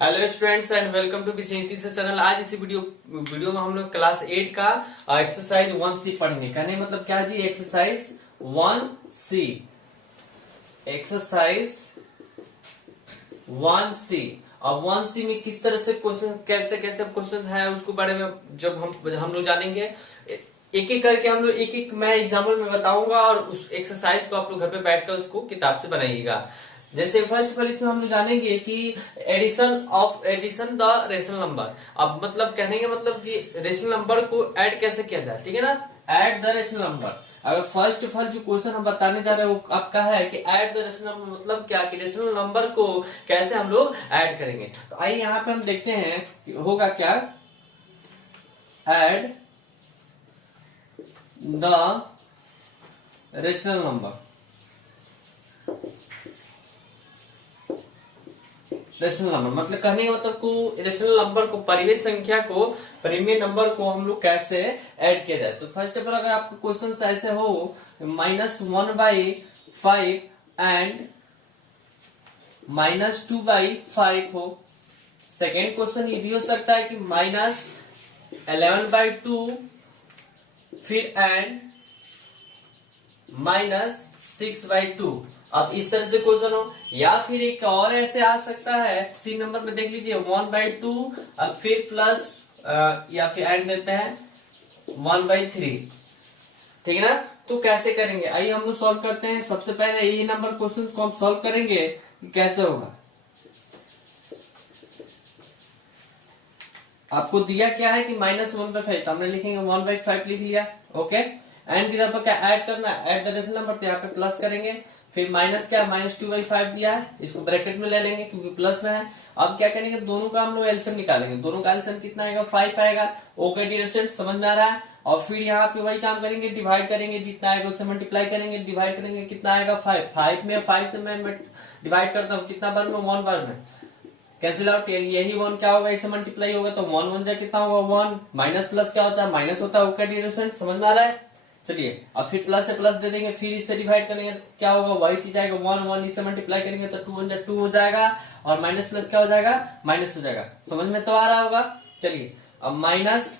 Hello students and welcome to किसी से channel. आज इसी वीडियो में हम लोग क्लास 8 का एक्सरसाइज 1C पढ़ेंगे। कहने मतलब क्या जी, एक्सरसाइज 1C, एक्सरसाइज 1C। अब 1C में किस तरह से क्वेश्चन, कैसे कैसे क्वेश्चन है उसको बारे में जब हम लोग जानेंगे। एक एक करके हम लोग एक एक मैं एग्जाम्पल में बताऊंगा और उस एक्सरसाइज को आप लोग घर पे बैठकर उसको किताब से बनाइएगा। जैसे फर्स्ट ऑफ ऑल इसमें हम लोग जानेंगे कि एडिशन द रेशनल नंबर। अब मतलब कहने का मतलब कि रेशनल नंबर को ऐड कैसे किया जाए, ठीक है ना। Add the rational number. अगर फर्स्ट ऑफ ऑल जो क्वेश्चन हम बताने जा रहे हैं वो आपका है कि ऐड द रेशनल नंबर मतलब क्या, कि रेशनल नंबर को कैसे हम लोग ऐड करेंगे। तो आइए यहाँ पे हम देखते हैं कि होगा क्या। Add the rational number, rational number मतलब कहने का मतलब को रेशनल नंबर को, परिमेय संख्या को, परिमेय नंबर को हम लोग कैसे ऐड किया जाए। तो फर्स्ट ऑफ ऑल अगर आपको क्वेश्चन ऐसे हो -1/5 एंड -2/5 हो। सेकेंड क्वेश्चन ये भी हो सकता है कि -11/2 फिर एंड -6/2। अब इस तरह से क्वेश्चन हो, या फिर एक और ऐसे आ सकता है। सी नंबर में देख लीजिए 1/2 अब फिर प्लस या फिर एंड देते हैं 1/3, ठीक है ना। तो कैसे करेंगे, आइए हम लोग सॉल्व करते हैं। सबसे पहले ये नंबर क्वेश्चन को हम सॉल्व करेंगे कि कैसे होगा। आपको दिया क्या है कि -1/5, तो हमने लिखेंगे 1/5 लिख लिया। ओके, एंड की तरफ क्या ऐड करना है, ऐड द रेशनल नंबर, तो यहाँ पे प्लस करेंगे। फिर माइनस क्या, -2/5 दिया है, इसको ब्रैकेट में ले लेंगे क्योंकि प्लस में है। अब क्या करेंगे, दोनों का हम लोग एलसीएम निकालेंगे। दोनों का एलसीएम कितना आएगा, 5 आएगा। ओके डियर स्टूडेंट्स, समझ में आ रहा है। और फिर यहाँ पे वही काम करेंगे, डिवाइड करेंगे, जितना आएगा उससे मल्टीप्लाई करेंगे, डिवाइड करेंगे, कितना आएगा 5 से मैं डिवाइड करता हूँ कितना बार में, 1 बार में, कैंसिल आउट। यही 1 क्या होगा, इससे मल्टीप्लाई होगा तो 1 1 जा कितना होगा 1। माइनस प्लस क्या होता है, माइनस होता है। ओके डियर स्टूडेंट्स, समझ में आ रहा है। चलिए अब फिर प्लस से प्लस दे देंगे, फिर इससे डिवाइड करेंगे तो क्या होगा, वही चीज आएगा 1 1, इससे मल्टीप्लाई करेंगे तो 2 1 जा 2 हो जाएगा, और माइनस प्लस क्या हो जाएगा, माइनस हो जाएगा। समझ में तो आ रहा होगा। चलिए अब माइनस,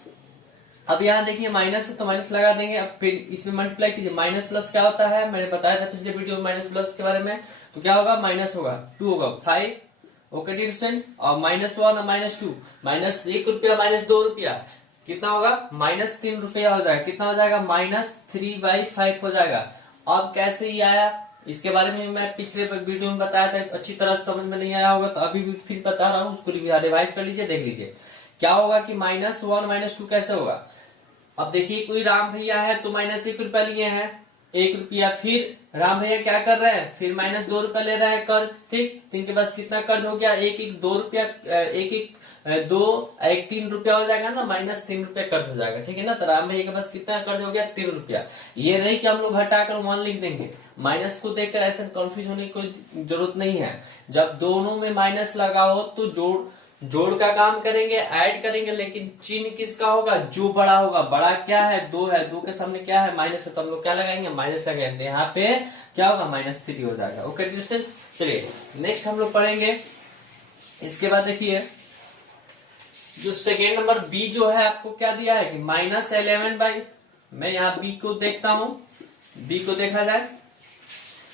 अब यहाँ देखिए माइनस है तो माइनस लगा देंगे। अब फिर इसमें मल्टीप्लाई कीजिए, माइनस प्लस क्या होता है, मैंने बताया था पिछले वीडियो में माइनस प्लस के बारे में। तो क्या होगा, माइनस होगा 2 होगा 5। ओके डियर स्टूडेंट्स, और -1 और -2, -1 रुपया -2 रुपया कितना होगा, -3 रुपया हो जाएगा। कितना हो जाएगा, -3/5 हो जाएगा। अब कैसे ही आया, इसके बारे में मैं पिछले वीडियो में बताया था, अच्छी तरह समझ में नहीं आया होगा तो अभी भी फिर बता रहा हूँ, उसको रिवाइज कर लीजिए, देख लीजिए क्या होगा कि -1 -2 कैसे होगा। अब देखिए कोई राम भैया है तो -1 रुपया लिए हैं, 1 रुपया। फिर राम भैया क्या कर रहे हैं, फिर -2 रुपया ले रहे हैं कर्ज, ठीक। तो इनके पास कितना कर्ज हो गया, 1 2 रुपया, 2 1 3 रुपया हो जाएगा ना, -3 रुपया कर्ज हो जाएगा, ठीक है ना। तो राम भैया के पास कितना कर्ज हो गया, 3 रुपया। ये नहीं कि हम लोग घटाकर 1 लिख देंगे। माइनस को देखकर ऐसा कंफ्यूज होने की कोई जरूरत नहीं है। जब दोनों में माइनस लगा हो तो जोड़ का काम करेंगे, ऐड करेंगे, लेकिन चिन्ह किसका होगा, जो बड़ा होगा। बड़ा क्या है, 2 है, 2 के सामने क्या है, माइनस है, तो हम लोग क्या लगाएंगे, माइनस लगाएंगे। यहाँ पे क्या होगा, -3 हो जाएगा। Okay distance. चलिए नेक्स्ट हम लोग पढ़ेंगे। इसके बाद देखिए जो सेकेंड नंबर बी जो है, आपको क्या दिया है कि -11/, मैं यहाँ बी को देखता हूं, बी को देखा जाए,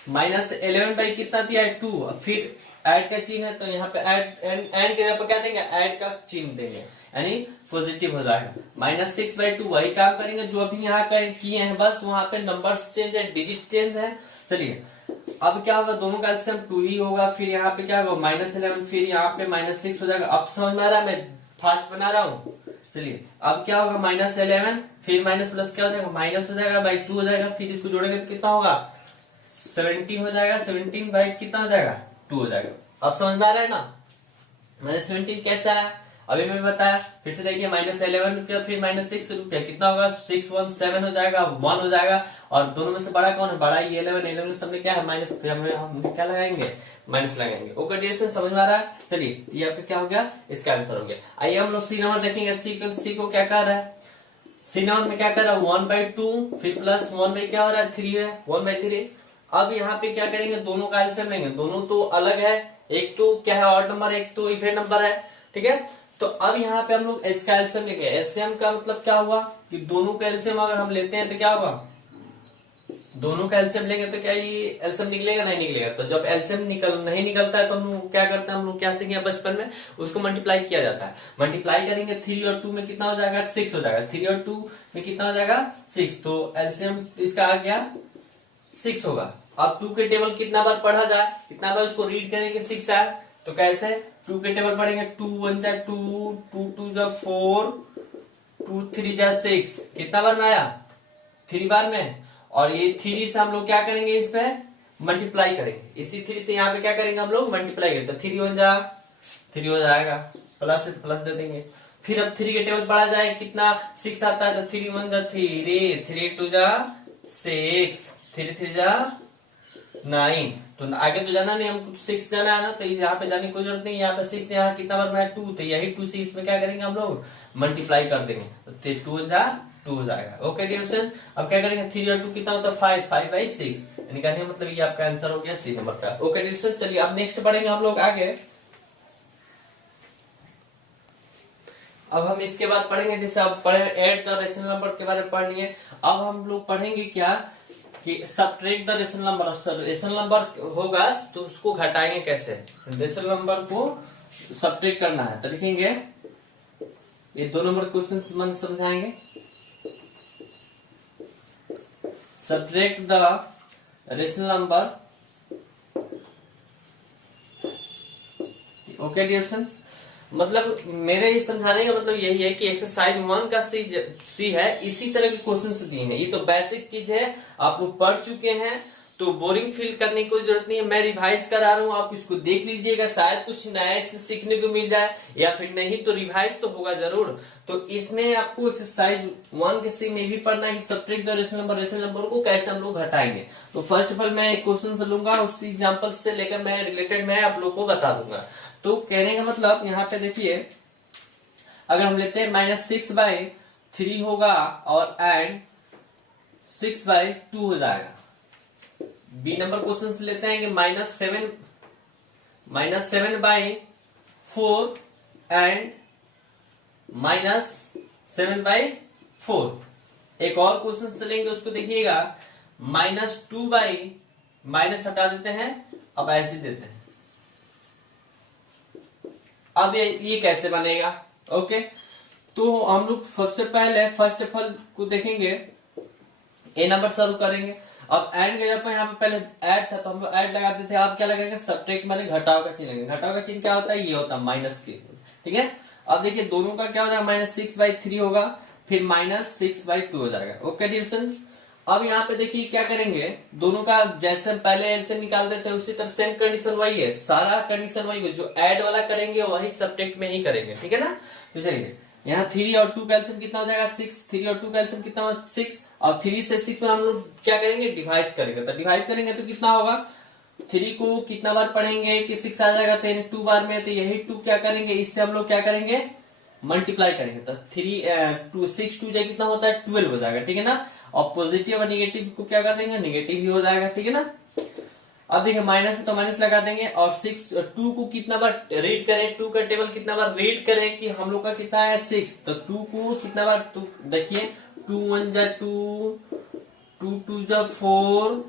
-11/, कितना दिया है 2। फिर ऐड का चिन्ह है तो यहाँ पे एंड के पर क्या देंगे, ऐड का चिन्ह देंगे, यानी पॉजिटिव हो जाएगा। -6/2 वही काम करेंगे जो अभी यहाँ किए हैं, बस वहां पे नंबर्स चेंज है, डिजिट चेंज है। चलिए अब क्या होगा, दोनों का एलसीएम 2 ही होगा। फिर यहाँ पे क्या होगा, -11, फिर यहाँ पे -6 हो जाएगा। अब समझ में आ रहा है, मैं फास्ट बना रहा हूँ। चलिए अब क्या होगा, -11 फिर माइनस प्लस क्या हो जाएगा, माइनस हो जाएगा, बाई 2 हो जाएगा। फिर इसको जोड़ेंगे तो कितना होगा, 17 हो जाएगा। 17 बाई कितना हो जाएगा, 2 हो जाएगा। अब समझ में आ रहा है ना, -17 कैसे आया, अभी मैं बताया। फिर से देखिए -11 रुपया फिर -6 रुपया, कितना होगा, 6 1 7 हो जाएगा, 1 हो जाएगा। और दोनों में से बड़ा कौन है, बड़ा ही 11 के सामने क्या है, माइनस, तो हम क्या लगाएंगे, माइनस लगाएंगे। ओके डियर, समझ में आ रहा है। चलिए ये आपका क्या हो गया, इसका आंसर हो गया। आइए हम लोग सी नंबर देखेंगे। सी को क्या कर रहा है, सी नंबर में क्या कर रहा है, 1/2 फिर प्लस 1 बाई क्या हो रहा है, 3 है, 1/3। अब यहाँ पे क्या करेंगे, दोनों का एलसीएम लेंगे। दोनों तो अलग है, एक तो क्या है ऑड नंबर, एक तो इवन नंबर है, ठीक है। तो अब यहाँ पे हम लोग इसका एलसीएम लेंगे। एलसीएम का मतलब क्या हुआ कि दोनों का एलसीएम अगर हम लेते हैं तो क्या होगा, दोनों का एलसीएम लेंगे तो क्या ये एलसीएम निकलेगा, नहीं निकलेगा। तो जब एलसीएम नहीं निकलता है तो हम लोग क्या करते हैं, हम लोग क्या सीखे बचपन में, उसको मल्टीप्लाई किया जाता है। मल्टीप्लाई करेंगे 3 और 2 में कितना हो जाएगा, 6 हो जाएगा। 3 और 2 में कितना हो जाएगा, 6। तो एलसीएम इसका आ गया 6 होगा। अब 2 के टेबल कितना बार पढ़ा जाए, कितना बार उसको रीड करेंगे, 6 आए। तो कैसे 2 के टेबल पढ़ेंगे, 2 1 जा 2, 2 2 जा 4, 2 3 जा 6, कितना बार में आया, 3 बार में। और ये 3 से हम लोग क्या करेंगे, इस पे मल्टीप्लाई करेंगे। इसी 3 से यहाँ पे क्या करेंगे हम लोग, मल्टीप्लाई करेंगे। तो 3 1 जा 3 हो जाएगा, प्लस है तो प्लस दे देंगे। फिर अब 3 के टेबल पढ़ा जाए, कितना 6 आता है। तो 3 1 जा 3, 3 2 जा 6, 3 3 जा 9। तो आगे तो जाना नहीं, हमको 6 जाना है ना, तो यहाँ पे जाने की कोई जरूरत नहीं। यहाँ पे 6 यहाँ कितना बार में 2, तो यही 2 से इसमें क्या करेंगे हम लोग, मल्टीप्लाई कर देंगे। तो 2 जा 2 हो जाएगा। ओके डियर स्टूडेंट, अब क्या करेंगे, 3 और 2 कितना होता है, 5, 5/6, यानी कहने मतलब ये आपका आंसर हो गया सी नंबर का। ओके डियर स्टूडेंट, चलिए अब नेक्स्ट पढ़ेंगे हम लोग आगे। अब हम इसके बाद पढ़ेंगे, जैसे अब पढ़े ऐड द रेशनल नंबर के बारे में पढ़ लिए। अब हम लोग पढ़ेंगे क्या कि subtract the rational number. Rational number होगा तो उसको घटाएंगे कैसे, रेशनल नंबर को सबट्रैक्ट करना है। तो लिखेंगे, ये 2 नंबर क्वेश्चन समझाएंगे। Subtract the rational number. Okay dear students, मतलब मेरे ये समझाने का मतलब यही है कि एक्सरसाइज 1 का सी है, इसी तरह के क्वेश्चन दिए हैं। ये तो बेसिक चीज है, आप लोग पढ़ चुके हैं, तो बोरिंग फील करने की कोई जरूरत नहीं है। मैं रिवाइज करा रहा हूँ, आप इसको देख लीजिएगा, शायद कुछ नया इसमें सीखने को मिल जाए, या फिर नहीं तो रिवाइज तो होगा जरूर। तो इसमें आपको एक्सरसाइज 1 के सी में भी पढ़ना है कि subtract the rational number, rational number को कैसे हम लोग घटाएंगे। तो फर्स्ट ऑफ ऑल मैं एक क्वेश्चन लूंगा, उस एग्जाम्पल से लेकर मैं रिलेटेड मैं आप लोग को बता दूंगा। तो कहने का मतलब यहाँ पे देखिए, अगर हम लेते हैं -6/3 होगा और एंड 6/2 हो जाएगा। बी नंबर क्वेश्चन से लेते हैं कि -7/4 एंड -7/4। एक और क्वेश्चन से लेंगे, उसको देखिएगा -2 माइनस हटा देते हैं, अब ऐसे देते हैं। अब ये कैसे बनेगा, ओके। तो हम लोग सबसे पहले फर्स्ट ऑफ ऑल को देखेंगे, ए नंबर सॉल्व करेंगे। अब ऐड के जब यहाँ पे पहले ऐड था तो हम लोग ऐड लगाते थे, अब क्या लगेगा, सबट्रैक्ट माने घटाव का चिन्ह लगेगा। घटाव का चिन्ह क्या होता है, ये होता है माइनस के, ठीक है। अब देखिए दोनों का क्या हो जाएगा, -6/3 होगा, फिर -6/2 हो जाएगा। ओके डियर स्टूडेंट्स, अब यहाँ पे देखिए क्या करेंगे, दोनों का जैसे हम पहले एलसीएम निकाल देते हैं उसी तरह सेम कंडीशन वही है, सारा कंडीशन वही है, जो ऐड वाला करेंगे वही सबट्रैक्ट में ही करेंगे, ठीक है ना। तो चलिए यहाँ 3 और 2 का एलसीएम कितना हो जाएगा, 6। 3 और 2 का एलसीएम कितना होगा, 6। और 3 से 6 में हम लोग क्या करेंगे, डिवाइड करेंगे। तो डिवाइड करेंगे तो कितना होगा, 3 को कितना बार पढ़ेंगे कि 6 आ जाएगा, तो 2 बार में, तो यही 2 क्या करेंगे, इससे हम लोग क्या करेंगे, मल्टीप्लाई करेंगे। तो 6 2 जाए कितना होता है, 12 हो जाएगा, ठीक है ना। और पॉजिटिव और निगेटिव को क्या कर देंगे, निगेटिव ही हो जाएगा, ठीक है ना। अब देखिए माइनस है तो माइनस लगा देंगे, और 2 को कितना बार रीड करें, 2 का टेबल कितना बार रीड करें कि हम लोग का कितना है 6। तो 2 को कितना बार, तो देखिए 2 1 जा 2, 2 2 जा 4,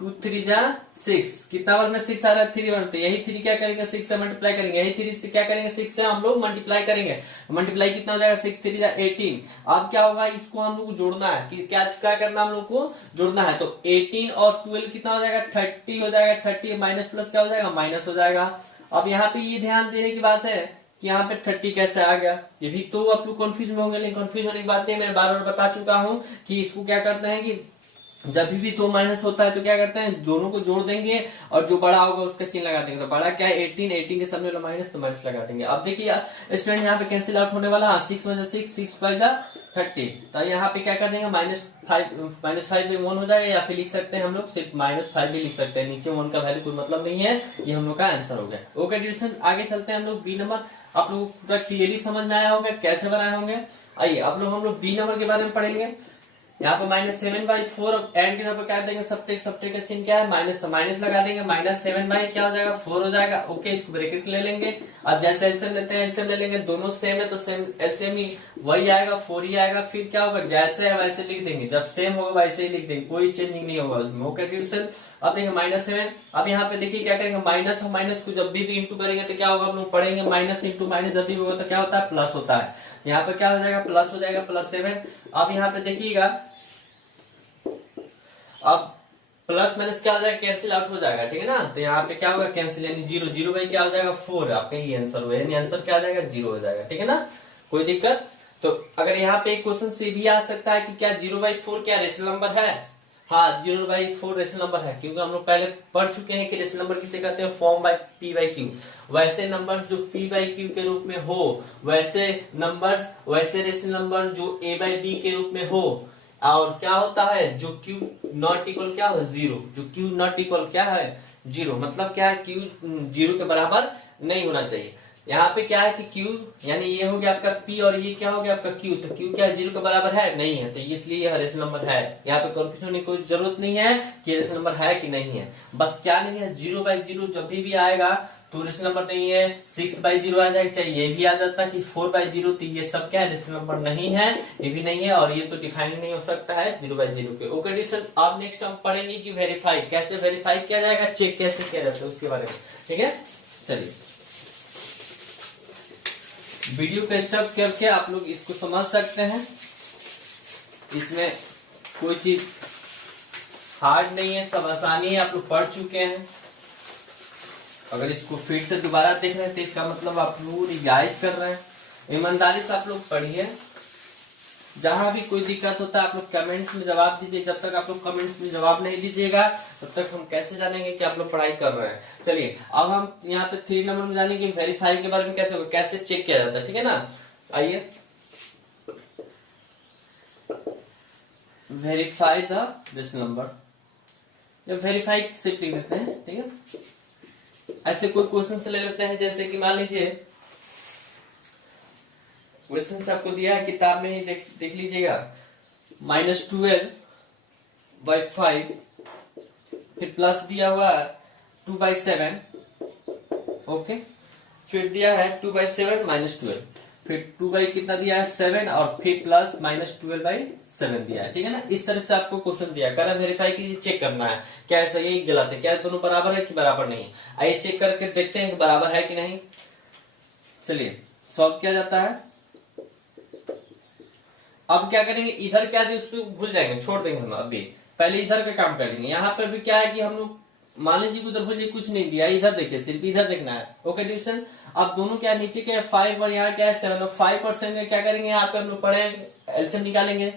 2 3 जा 6, कितना बार में 6 आ रहा है, 3 बार। तो यही 3 क्या करेंगे, 6 से मल्टीप्लाई करेंगे, यही 3 से क्या करेंगे, 6 से हम लोग मल्टीप्लाई करेंगे। मल्टीप्लाई कितना हो जाएगा, 6 3 जा 18। अब क्या होगा, इसको हम लोग को जोड़ना है कि क्या क्या करना, हम लोग को जोड़ना है। तो 18 और 12 कितना हो जाएगा, 30 हो जाएगा। 30 माइनस प्लस क्या हो जाएगा, माइनस हो जाएगा। अब यहाँ पे ये ध्यान देने की बात है कि यहाँ पे 30 कैसे आ गया, ये भी तो आप लोग कंफ्यूज में होंगे, लेकिन कंफ्यूज होने की बात नहीं, मैं बार बार बता चुका हूँ कि इसको क्या करते हैं कि जब भी 2 माइनस होता है तो क्या करते हैं, दोनों को जोड़ देंगे और जो बड़ा होगा उसका चिन्ह लगा देंगे। तो बड़ा क्या है, 18, 18 के सामने वाला माइनस, तो माइनस लगा देंगे। अब देखिए स्टूडेंट यहाँ पे कैंसिल आउट होने वाला, 6 में 6, 6 5 जा 30। तो यहाँ पे क्या कर देंगे, -5 में 1 हो जाएगा, या फिर लिख सकते हैं हम लोग सिर्फ -5 भी लिख सकते हैं, नीचे 1 का वैल्यू कोई मतलब नहीं है, ये हम लोग का आंसर हो गया। ओके डियर स्टूडेंट्स, आगे चलते हैं हम लोग बी नंबर। आप लोग पूरा क्लियरली समझ में आया होगा कैसे बनाए होंगे। आइए अब हम लोग बी नंबर के बारे में पढ़ेंगे। यहाँ पे -7/4 एंड के तरफ क्या देंगे, सब्ट्रैक्ट का चिन्ह क्या है माइनस, तो माइनस लगा देंगे, -7 बाई क्या हो जाएगा 4 हो जाएगा। ओके, इसको ब्रैकेट ले लेंगे। अब जैसे एलसीएम लेते हैं एलसीएम ले लेंगे, दोनों सेम है तो सेम एलसीएम ही वही आएगा 4 ही आएगा। फिर क्या होगा, जैसे है वैसे लिख देंगे, जब सेम होगा वैसे ही लिख देंगे, कोई चेंजिंग नहीं होगा उसमें। ओके ट्यूशन, अब देखिए -7। अब यहाँ पे देखिए क्या करेंगे, माइनस और माइनस को जब भी इंटू करेंगे तो क्या होगा, हम लोग पढ़ेंगे माइनस इंटू माइनस जब भी होगा तो क्या होता है, प्लस होता है। यहाँ पे क्या हो जाएगा, प्लस हो जाएगा, +7। अब यहाँ पे देखिएगा, अब प्लस माइनस क्या हो जाएगा, कैंसिल आउट हो जाएगा, ठीक है ना। तो यहाँ पे क्या होगा, कैंसिल, यानी 0, 0 बाई क्या हो जाएगा 4, आपका ये आंसर हुआ, यानी आंसर क्या आ जाएगा 0 हो जाएगा, ठीक है ना, कोई दिक्कत। तो अगर यहाँ पे एक क्वेश्चन से भी आ सकता है कि क्या 0/4 क्या रेशनल नंबर है। हाँ, 0/4 रेशनल नंबर है, क्योंकि हम लोग पहले पढ़ चुके हैं कि रेशनल नंबर किसे कहते हैं, फॉर्म बाय p/q। वैसे नंबर्स जो p/q के रूप में हो, वैसे नंबर्स, वैसे रेशनल नंबर जो a/b के रूप में हो। और क्या होता है, जो q नॉट इक्वल क्या हो 0, जो q नॉट इक्वल क्या है 0, मतलब क्या है, q 0 के बराबर नहीं होना चाहिए। यहाँ पे क्या है कि q यानी ये हो गया आपका p और ये क्या हो गया आपका q, तो q क्या 0 के बराबर है, नहीं है, तो इसलिए यह रेशनल नंबर है। यहाँ पे कंफ्यूजन होने की कोई जरूरत नहीं है कि रेशनल नंबर है कि नहीं है, बस क्या नहीं है 0/0 जब भी आएगा तो रेशनल नंबर नहीं है। 6/0 आ जाएगा, चाहे ये भी आ जाता कि 4/0, तो ये सब क्या है रेशनल नंबर नहीं है, ये भी नहीं है, और ये तो डिफाइन नहीं हो सकता है 0/0 के। ओके डिशन, अब नेक्स्ट हम पढ़ेंगे कि वेरीफाई कैसे वेरीफाई किया जाएगा, चेक कैसे किया जाता है उसके बारे में, ठीक है। चलिए, वीडियो पे स्टॉप करके आप लोग इसको समझ सकते हैं, इसमें कोई चीज हार्ड नहीं है, सब आसानी है, आप लोग पढ़ चुके हैं। अगर इसको फिर से दोबारा देख रहे हैं तो इसका मतलब आप लोग रिवाइज कर रहे हैं। ईमानदारी से आप लोग पढ़िए, जहां भी कोई दिक्कत होता है आप लोग कमेंट्स में जवाब दीजिए। जब तक आप लोग कमेंट्स में जवाब नहीं दीजिएगा तब तक हम कैसे जानेंगे कि आप लोग पढ़ाई कर रहे हैं। चलिए, अब हम यहाँ पे 3 नंबर में जानेंगे वेरीफाई के बारे में, कैसे होगा, कैसे चेक किया जाता है, ठीक है ना। आइए, वेरीफाई द रेशनल नंबर, जब वेरीफाई सिर्फ लिख देते हैं, ठीक है। ऐसे कोई क्वेश्चन से ले लेते हैं, जैसे कि मान लीजिए क्वेश्चन से आपको दिया है, किताब में ही देख लीजिएगा, -12/5, फिर प्लस दिया हुआ है 2/7, ओके, फिर दिया है 2/7 -12, फिर 2 बाई कितना दिया है 7, और फिर प्लस -12/7 दिया है, ठीक है ना। इस तरह से आपको क्वेश्चन दिया, कह रहा वेरीफाई कीजिए, चेक करना है क्या है सही गलत है, क्या दोनों बराबर है कि बराबर नहीं है। आइए चेक करके देखते हैं कि बराबर है कि नहीं। चलिए, सॉल्व किया जाता है। अब क्या करेंगे, इधर क्या दिया उसको भूल जाएंगे, छोड़ देंगे हम, अभी पहले इधर का काम कर लेंगे। यहाँ पर भी क्या है कि हम लोग मान लीजिए उधर भूलिए कुछ नहीं दिया, इधर देखिए, सिर्फ इधर देखना है। ओके ट्यूशन, अब दोनों क्या नीचे क्या है 5 और यहाँ क्या है 7, और 5% में क्या करेंगे, यहाँ पे हम लोग पढ़े एलसीएम निकालेंगे,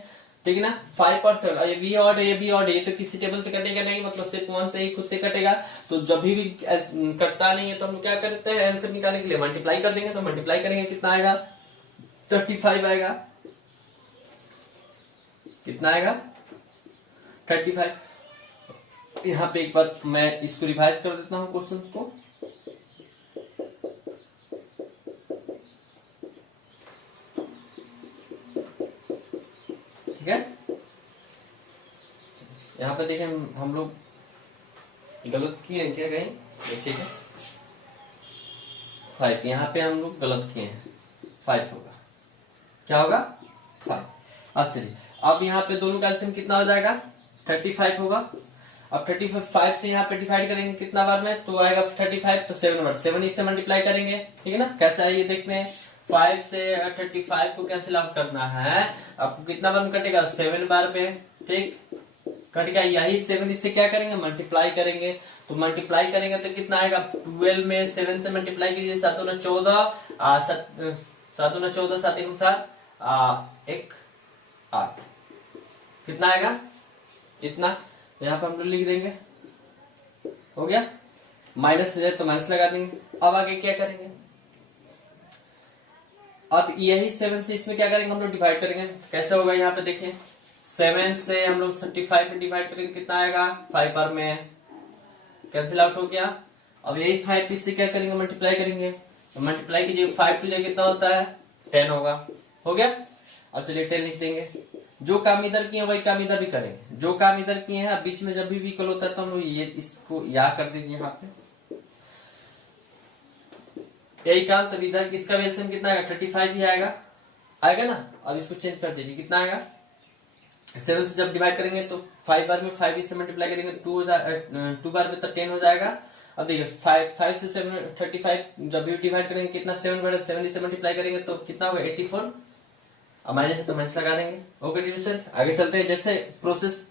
ठीक है ना। 5%, और ये भी ऑड है, ये भी ऑड है, ये तो किसी टेबल से कटेगा नहीं, मतलब सिर्फ 1 से ही खुद से कटेगा। तो जब भी कटता नहीं है तो हम लोग क्या करते हैं, एलसीएम निकालने के लिए मल्टीप्लाई कर देंगे, तो मल्टीप्लाई करेंगे कितना आएगा 35 आएगा, कितना आएगा 35। यहाँ पे एक बार मैं इसको रिवाइज कर देता हूँ क्वेश्चन को। ठीक है, यहाँ पे देखें हम लोग गलत किए हैं क्या कहीं, ठीक है 5, यहाँ पे हम लोग गलत किए हैं, 5 होगा, क्या होगा 5। अब चलिए, अब यहाँ पे दोनों का एलसीएम कितना हो जाएगा 35 होगा। अब 35 से यहाँ पे डिवाइड करेंगे कितना बार में, तो आएगा 35, तो 7 बार, 7 इससे मल्टीप्लाई करेंगे, ठीक है ना। कैसा है ये देखते हैं, 5 से 35 को कैंसिल आउट करना है, आपको कितना बार में कटेगा 7 बार में, ठीक कट गया। यही 7 इससे क्या करेंगे मल्टीप्लाई करेंगे, तो मल्टीप्लाई करेंगे तो कितना आएगा 12 में 7 से मल्टीप्लाई कीजिए, 7 दूना 14, 7 दूना 14, 7 एकम 7, 1 8, कितना आएगा इतना, यहाँ पे हम लोग लिख देंगे, हो गया। माइनस है तो माइनस लगा देंगे। अब आगे क्या करेंगे, अब यही 7 से इसमें क्या करेंगे हम लोग डिवाइड करेंगे, कैसे होगा यहाँ पे देखिए, 7 से हम लोग 35 में डिवाइड करेंगे, कितना आएगा 5 बार में कैंसिल आउट हो गया। अब यही 5 इससे क्या करेंगे मल्टीप्लाई करेंगे, तो मल्टीप्लाई कीजिए 5 टू कितना होता है 10 होगा, हो गया। अब चलिए 10 लिख देंगे, जो काम इधर किए वही काम इधर भी करेंगे, जो काम इधर किए हैं बीच में जब भी इक्वल होता है तो हम लोग ये इसको याद कर देंगे यहाँ पे, यही काम। तब इधर इसका एलसीएम कितना आएगा 35 ही आएगा, आएगा ना। अब इसको चेंज कर दीजिए, कितना आएगा 7 से जब डिवाइड करेंगे तो 5 बार में 5 से मल्टीप्लाई करेंगे 2 बार में तो 10 हो जाएगा। अब देखिए 5 से 7 35 जब भी डिवाइड करेंगे कितना 7 बार 7 से मल्टीप्लाई करेंगे तो कितना होगा 84। अब माइनस है तो माइनस लगा देंगे। ओके डिविजन, आगे चलते हैं जैसे प्रोसेस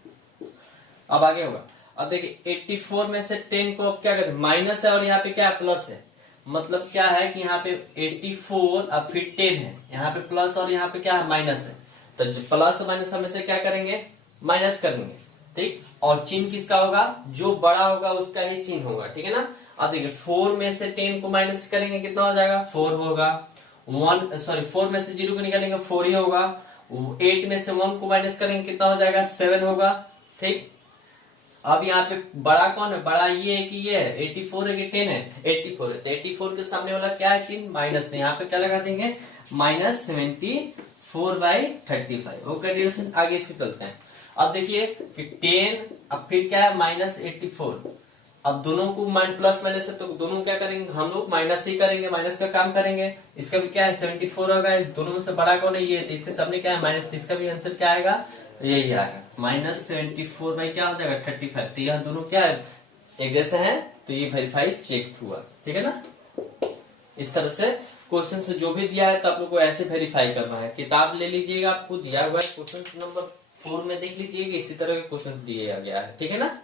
अब आगे होगा। अब देखिए 84 में से 10 को अब क्या करें, माइनस है और यहाँ पे क्या है प्लस है, मतलब क्या है कि यहाँ पे 84 अब फिर 10 है, यहाँ पे प्लस और यहाँ पे क्या है माइनस है, तो प्लस माइनस हम से क्या करेंगे माइनस करेंगे, ठीक। और चिन्ह किसका होगा, जो बड़ा होगा उसका ही चिन्ह होगा, ठीक है ना। अब देखिए 4 में से 10 को माइनस करेंगे कितना हो जाएगा 4 होगा, 4 में से 0 को निकालेंगे 4 ही होगा, 8 में से 1 को माइनस करेंगे कितना हो जाएगा 7 होगा, ठीक। अब यहाँ पे बड़ा कौन है, बड़ा ये है कि ये है 84 है कि 10 है 84 है, तो 84 के सामने वाला क्या है चिन्ह माइनस, तो यहाँ पे क्या लगा देंगे -74/35। ओके डिविजन, आगे इसको चलते हैं। अब देखिए कि 10 अब फिर क्या है -84, अब दोनों को प्लस माइनस है तो दोनों क्या करेंगे हम लोग माइनस ही करेंगे, माइनस का काम करेंगे। इसका भी क्या है 74 होगा, दोनों में से बड़ा कौन है ये, तो इसके सामने क्या है माइनस, तो इसका भी आंसर क्या आएगा यही आएगा -74 बाई क्या हो जाएगा 35। तो यह दोनों क्या है एक जैसे हैं, तो ये वेरीफाई चेक हुआ, ठीक है ना। इस तरह से क्वेश्चन से जो भी दिया है तो आप लोग को ऐसे वेरीफाई करना है। किताब ले लीजिएगा, आपको दिया हुआ है क्वेश्चन नंबर 4 में देख लीजिएगा, इसी तरह के क्वेश्चन दिया गया है, ठीक है ना।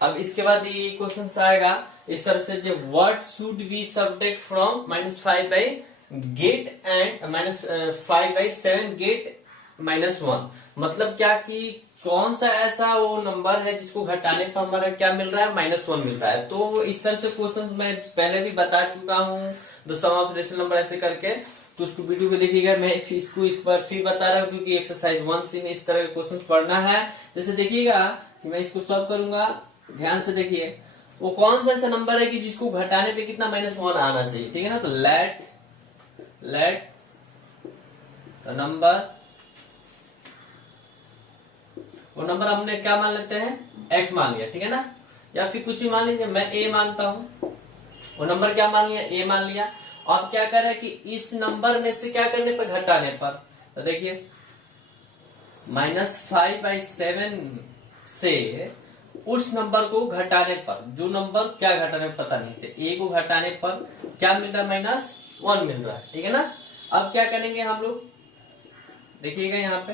अब इसके बाद ये क्वेश्चन आएगा इस तरह से, जो what should we subtract from -5 by get and -5/7 get -1, मतलब क्या कि कौन सा ऐसा वो नंबर है जिसको घटाने पर हमारा क्या मिल रहा है -1 मिल रहा है। तो इस तरह से क्वेश्चन मैं पहले भी बता चुका हूँ, the sum of rational number ऐसे करके, तो उसको वीडियो को देखिएगा। मैं इसको इस बार फिर बता रहा हूँ क्योंकि एक्सरसाइज 1C में इस तरह के क्वेश्चन पढ़ना है। जैसे देखिएगा कि मैं इसको सॉल्व करूंगा, ध्यान से देखिए वो कौन सा ऐसा नंबर है कि जिसको घटाने पे कितना -1 आना चाहिए, ठीक है ना। तो लेट नंबर, वो नंबर हमने क्या मान लेते हैं x मान लिया, ठीक है ना, या फिर कुछ भी मान लीजिए, मैं a मानता हूं, वो नंबर क्या मान लिया a मान लिया। अब क्या कर रहे हैं कि इस नंबर में से क्या करने पर घटाने पर, तो देखिए -5/7 से उस नंबर को घटाने पर, जो नंबर क्या घटाने पर पता नहीं, तो a को घटाने पर क्या मिल रहा है -1 मिल रहा है, ठीक है ना। अब क्या करेंगे हम लोग, देखिएगा यहाँ पे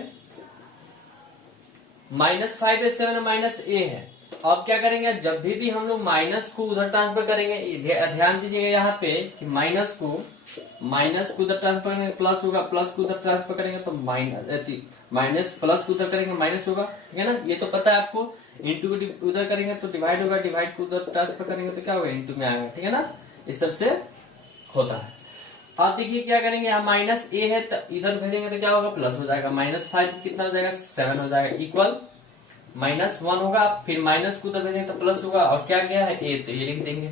-5/7 -a है। अब क्या करेंगे, जब भी हम लोग माइनस को उधर ट्रांसफर करेंगे, ध्यान दीजिएगा यहाँ पे कि माइनस को उधर ट्रांसफर करेंगे प्लस होगा, प्लस को उधर ट्रांसफर करेंगे तो माइनस, प्लस को उधर करेंगे माइनस होगा, ठीक है ना, ये तो पता है आपको। इंटू को उधर करेंगे तो डिवाइड होगा, डिवाइड को उधर ट्रांसफर करेंगे तो क्या होगा इंटू में आएगा, ठीक है ना। इस तरह से होता है। अब देखिए क्या करेंगे, यहाँ -a है तो इधर भेजेंगे तो क्या होगा प्लस हो जाएगा, -5 कितना हो जाएगा 7 हो जाएगा, इक्वल -1 होगा, फिर माइनस को उधर भेजेंगे तो प्लस होगा, और क्या गया है a, तो ये लिख देंगे।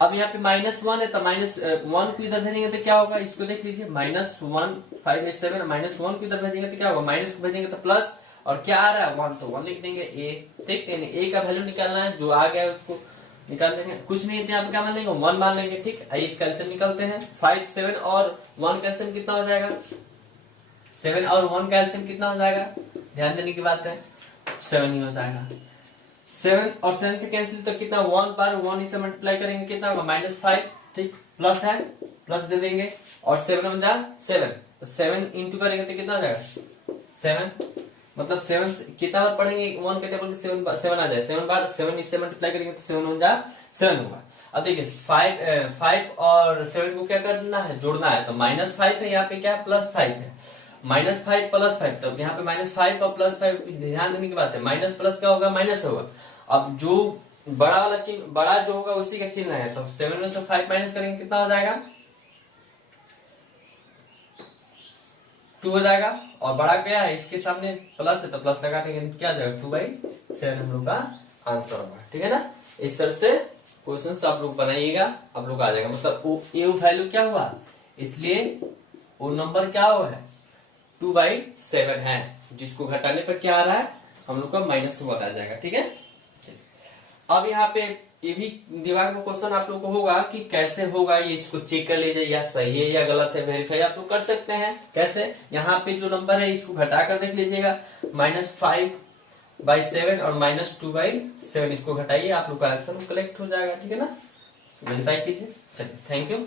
अब यहाँ पे -1 है तो -1 को इधर भेजेंगे तो क्या होगा, इसको देख लीजिए -1 5/7 -1 को इधर भेजेंगे तो क्या होगा, माइनस को भेजेंगे तो प्लस, और क्या आ रहा है 1, तो 1 लिख देंगे a, ठीक है। a का वैल्यू निकालना है, जो आ गया है उसको निकाल देंगे, कुछ नहीं है यहाँ पे क्या मान लेंगे 1 मान लेंगे, ठीक। आइए इसका एलसीएम निकालते हैं। 5 7 और 1 का एलसीएम कितना हो जाएगा, 7 और 1 का एलसीएम कितना हो जाएगा, ध्यान देने की बात है 7 ही हो जाएगा। 7 और 7 से कैंसिल तो कितना 1 बार 1 से मल्टीप्लाई करेंगे कितना होगा -5, ठीक, प्लस है प्लस दे देंगे, और 7 हो जाए 7, तो 7 इंटू करेंगे तो कितना हो जाएगा 7, मतलब 7 कितना बार पढ़ेंगे 1 के टेबल में 7 आ जाए, 7 बार 7 इससे मल्टीप्लाई करेंगे तो 7 हो जाए 7 होगा। अब देखिए 5 और 7 को क्या करना है जोड़ना है, तो -5 है, यहाँ पे क्या +5 है, -5 +5, तो यहाँ पे -5 और +5 ध्यान देने की बात है, माइनस प्लस क्या होगा माइनस होगा। अब जो बड़ा वाला चिन्ह, बड़ा जो होगा उसी का चिन्ह है, तो 7 में से 5 माइनस करेंगे कितना हो जाएगा 2 हो जाएगा, और बड़ा क्या है इसके सामने प्लस है तो प्लस लगा देंगे, क्या जाएगा 2/7 हम लोग का आंसर होगा, ठीक है ना। इस तरह से क्वेश्चन आप लोग बनाइएगा, आप लोग आ जाएगा, मतलब ये वैल्यू क्या हुआ, इसलिए वो नंबर क्या हो है 2/7 है, जिसको घटाने पर क्या आ रहा है हम लोग का -1 आ जाएगा। ठीक है, अब यहाँ पे ये भी दिमाग में क्वेश्चन आप लोग को होगा कि कैसे होगा ये, इसको चेक कर लीजिए या सही है या गलत है, वेरीफाई आप लोग कर सकते हैं। कैसे, यहाँ पे जो नंबर है इसको घटा कर देख लीजिएगा, -5/7 और -2/7 इसको घटाइए, आप लोग का आंसर कलेक्ट हो जाएगा। ठीक है ना, वेरीफाई कीजिए। चलिए, थैंक यू।